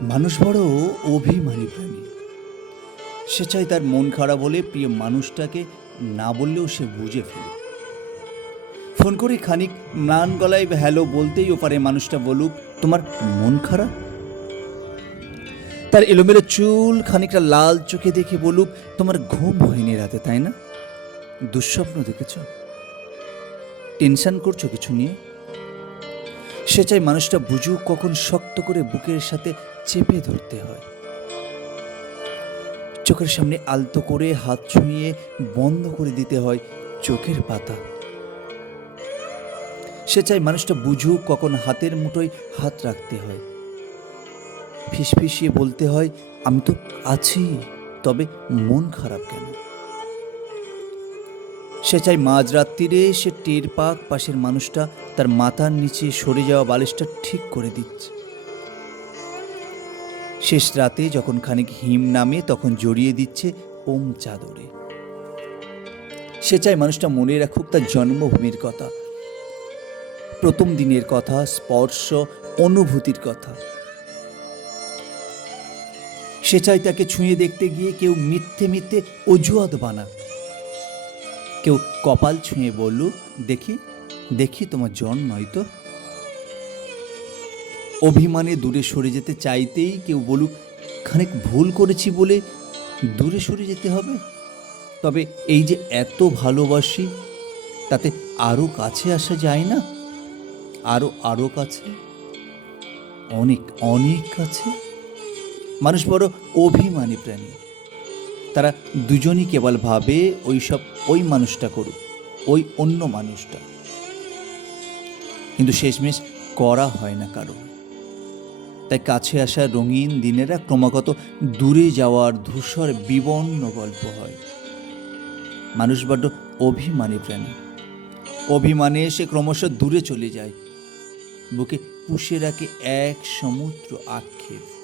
মানুষ বড় অভিমানী প্রাণী। সে চাই তার মন খারাপ হলে প্রিয় মানুষটাকে না বললেও সে বুঝে ফেলে। ফোন করে খানিক ম্লান গলায় হ্যালো বলতেই ওপারে মানুষটা বলুক, তোমার মন খারাপ? তার এলোমেলো চুল খানিকটা লাল চোখে দেখে বলুক, তোমার ঘুম হয়নি রাতে, তাই না? দুঃস্বপ্ন দেখেছ? টেনশন করছ কিছু নিয়ে? সে চাই মানুষটা বুঝুক কখন শক্ত করে বুকের সাথে চেপে ধরতে হয়। চোখের সামনে আলতো করে হাত ছুঁয়ে বন্ধ করে দিতে হয় চোখের পাতা। সে চাই মানুষটা বুঝুক কখন হাতের মুঠোয় হাত রাখতে হয়। ফিসফিসিয়ে বলতে হয়, আমি তো আছি, তবে মন খারাপ কেন? সে চাই মাঝরাত্রিরে সে টের পাক পাশের মানুষটা তার মাথার নিচে সরে যাওয়া বালিশটা ঠিক করে দিচ্ছে। শেষ রাতে যখন খানিক হিম নামে তখন জড়িয়ে দিচ্ছে ওম চাদরে। সে চায় মানুষটা মনে রাখুক তার জন্মভূমির কথা। প্রথম দিনের কথা, স্পর্শ, অনুভূতির কথা। সে চায় তাকে ছুঁয়ে দেখতে গিয়ে কেউ মিথ্যে মিথ্যে অজুহাত বানাক। কেউ কপাল ছুঁয়ে বলুক দেখি দেখি তোমার জন নয় তো অভিমানে দূরে সরে যেতে চাইতেই কেউ বলুক, খানিক ভুল করেছি বলে দূরে সরে যেতে হবে? তবে এই যে এত ভালোবাসি, তাতে আরও কাছে আসা যায় না? আরও আরও কাছে? অনেক অনেক কাছে? মানুষ বড় অভিমানী প্রাণী। তারা দুজনই কেবল ভাবে, ওই সব, ওই মানুষটা করুক, ওই অন্য মানুষটা। কিন্তু শেষমেশ করা হয় না কারও। তাই কাছে আসা রঙিন দিনেরা ক্রমাগত দূরে যাওয়ার ধূসর বিবন্ন গল্প হয়। মানুষ বড্ড অভিমানী প্রাণী। অভিমানে সে ক্রমশ দূরে চলে যায়। বুকে পুষে রাখে এক সমুদ্র আক্ষেপ।